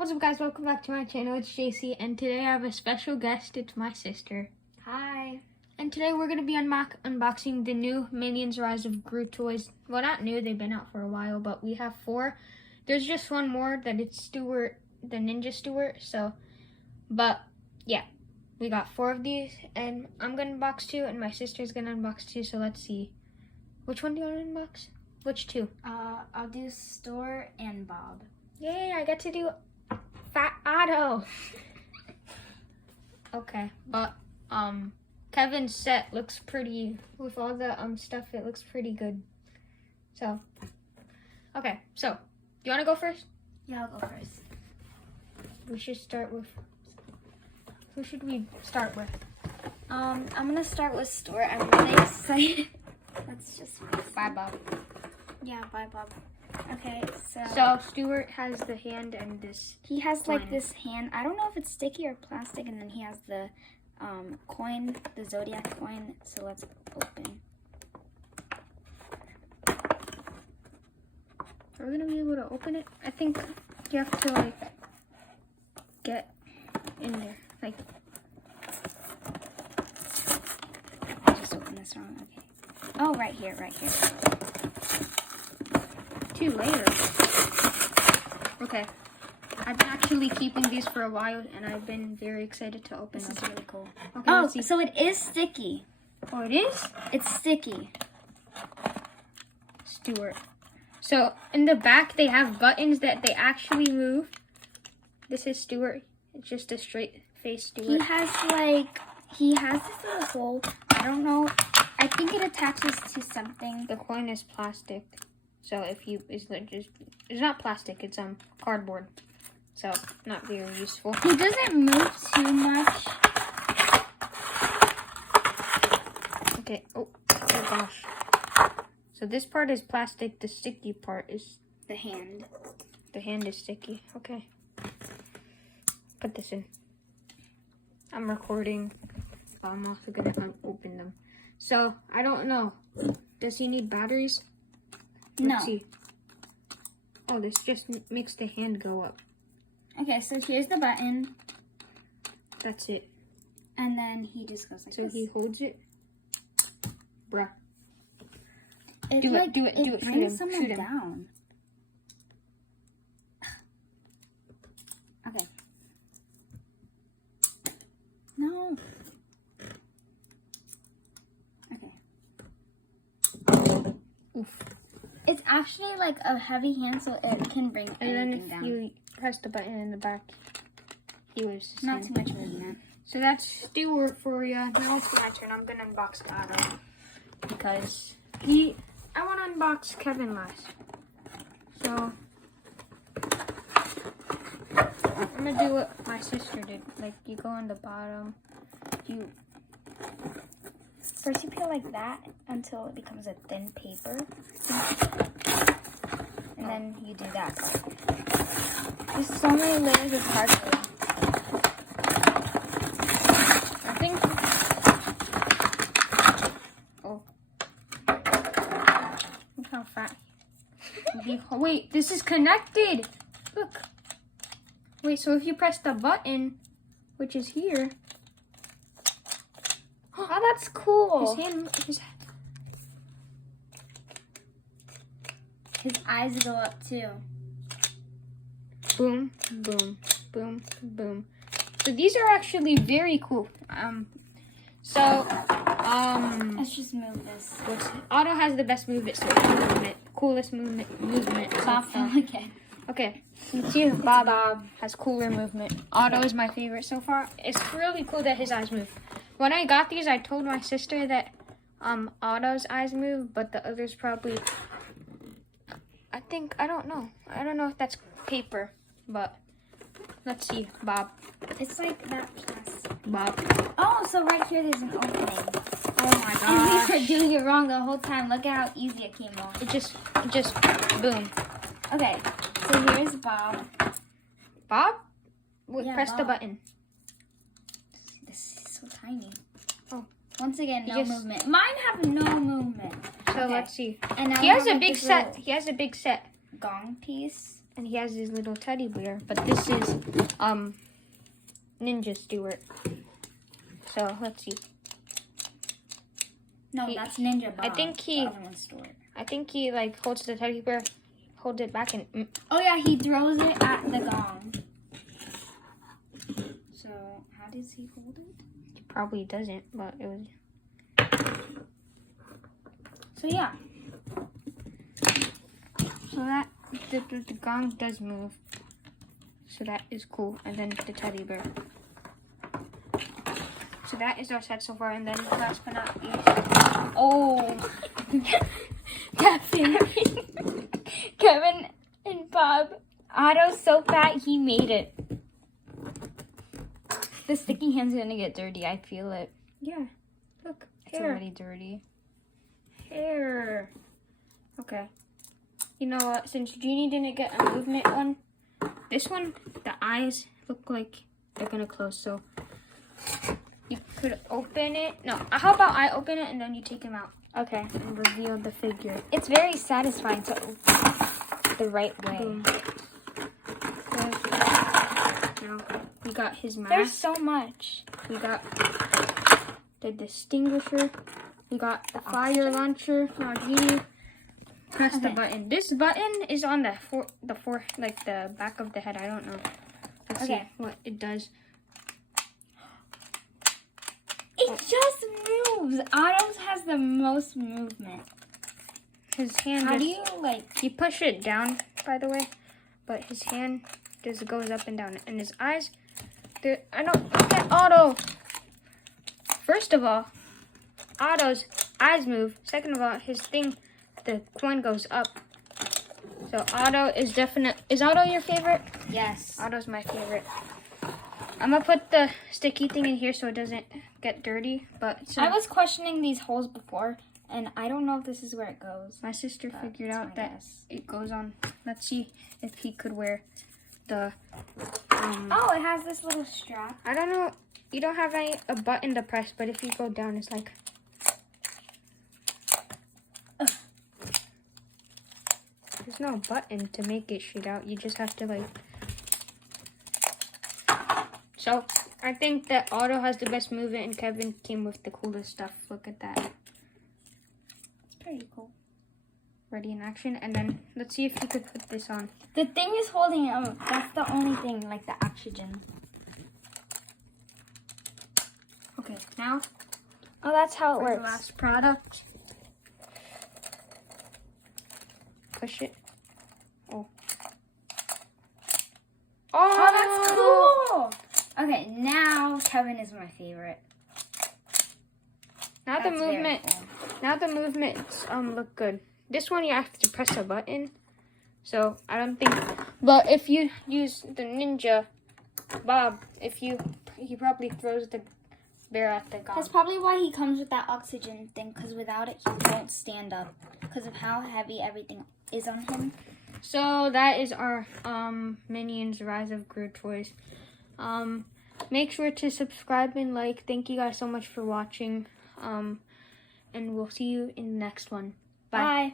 What's up, guys? Welcome back to my channel. It's JC, and today I have a special guest. It's my sister. Hi. And today we're going to be unboxing the new Minions Rise of Gru toys. Well, not new, they've been out for a while, but we have 4. There's just one more that it's Stuart, the Ninja Stuart. But yeah, we got 4 of these, and I'm going to unbox 2, and my sister's going to unbox 2, so let's see. Which one do you want to unbox? Which 2? I'll do Stuart and Bob. Yay, I get to do Fat Otto. Okay, but Kevin's set looks pretty with all the stuff. It looks pretty good. So, okay. So, do you want to go first? Yeah, I'll go first. We should start with. Who should we start with? I'm gonna start with Stuart. I'm really excited. Let's just Bye, Bob. Yeah, bye, Bob. Okay, So Stuart has the hand and this. he has coin. like this hand. I don't know if it's sticky or plastic, and then he has the coin, the Zodiac coin. So let's open. Are we gonna be able to open it? I think you have to like get in there, like. I just opened this wrong. Okay. Oh, right here, right here. 2 layers. Okay. I've been actually keeping these for a while, and I've been very excited to open This them. is really cool. Okay, Oh, let's see. so it is sticky. Oh, it is? It's sticky. Stuart. So, in the back, they have buttons that they actually move. This is Stuart. It's just a straight face Stuart. He has this little hole. I don't know. I think it attaches to something. The coin is plastic. So, it's not plastic, it's cardboard. So, not very useful. He doesn't move too much. Okay. Oh gosh. So this part is plastic. The sticky part is The hand. the hand is sticky. Okay. Put this in. I'm recording. So I'm also gonna open them. So I don't know. Does he need batteries? Let's see. Oh, this just makes the hand go up. Okay, so here's the button, That's it. and then he just goes like So this. he holds it. Bruh. It, do it, like, do it, do it. Shoot him, brings someone shoot him. down. Okay. No. Okay. Oof. It's actually like a heavy hand, so it can bring And then anything if down. you press the button in the back, he was the Not same. too much movement. So that's Stuart for you. Now it's my turn. I'm gonna unbox Otto because I want to unbox Kevin last. So I'm gonna do what my sister did. Like you go on the bottom, First, you peel like that until it becomes a thin paper. And then you do that. There's so many layers of cardboard. I think. Oh, look how fat. Wait, this is connected. Look. Wait, so if you press the button, which is here. Oh, that's cool. His eyes go up too. Boom, boom, boom, boom. So these are actually very cool. Let's just move this. Otto has the best movement, coolest movement. Soft film again. Okay, let's see if Bob has cooler movement. Otto is my favorite so far. It's really cool that his eyes move. When I got these, I told my sister that Otto's eyes move, but the others probably. I don't know. I don't know if that's paper, but let's see, Bob. It's like that plastic. Bob. Oh, so right here there's an opening. Oh my And gosh. we were doing it wrong the whole time. Look at how easy it came off. It just boom. Okay, so here's Bob. Bob? Wait, Yeah, press the Bob. button. This is so tiny. Oh. Once again, no Just- movement. Mine have no movement. So Okay. let's see. And now He we has have, a like, big this set. little He has a big set. gong piece. and he has his little teddy bear. But this is Ninja Stewart. So let's see. No, that's Ninja Bob. I think he. The other one's Stewart. I think he like holds the teddy bear, holds it back, and Oh yeah, he throws it at the gong. So how does he hold it? he probably doesn't. But it was. So yeah. So that the gong does move. So that is cool. And then the teddy bear. So that is our set so far. And then last but not least. Oh, Kevin and Bob. Otto's so fat he made it. The sticky hand's gonna get dirty. I feel it. yeah. Look, It's hair. already dirty. Hair. Okay. You know what? Since Genie didn't get a movement one, this one, the eyes look like they're gonna close. So you could open it. No, how about I open it and then you take him out Okay. and reveal the figure. It's very satisfying to open the right way. Boom. Now we got his mask. There's so much. We got the distinguisher. We got the fire launcher. Now Genie, press the Okay. button. This button is on the like the back of the head. I don't know. Let's see Okay. what it does. It just moves. Otto's has the most movement. His hand. How just, do you like? you push it down, by the way, but his hand just goes up and down, and his eyes. I don't look at Otto. First of all, Otto's eyes move. Second of all, his thing, the coin goes up. So Otto is Is Otto your favorite? Yes. Otto's my favorite. I'm gonna put the sticky thing in here so it doesn't get dirty. But so I was questioning these holes before, and I don't know if this is where it goes. my sister figured That's out my that guess. it goes on. Let's see if he could wear the. Oh, it has this little strap. I don't know. You don't have a button to press, but if you go down, it's like. There's no button to make it shoot out. You just have to like. So I think that Otto has the best movement, and Kevin came with the coolest stuff. Look at that. It's pretty cool. Ready in action, and then let's see if he could put this on. The thing is holding it up. That's the only thing, like the oxygen. Okay, now Oh, that's how it for the works. last product. Push it. Oh. Oh, that's cool. Okay, now Kevin is my favorite. Now That's the very movement. cool. Now the movements look good. This one you have to press a button, so I don't think. But if you use the Ninja Bob, he probably throws the bear at the gong. That's probably why he comes with that oxygen thing, because without it, he won't stand up because of how heavy everything is on him. So that is our Minions Rise of Gru toys. Make sure to subscribe and like. Thank you guys so much for watching. And we'll see you in the next one. Bye. Bye.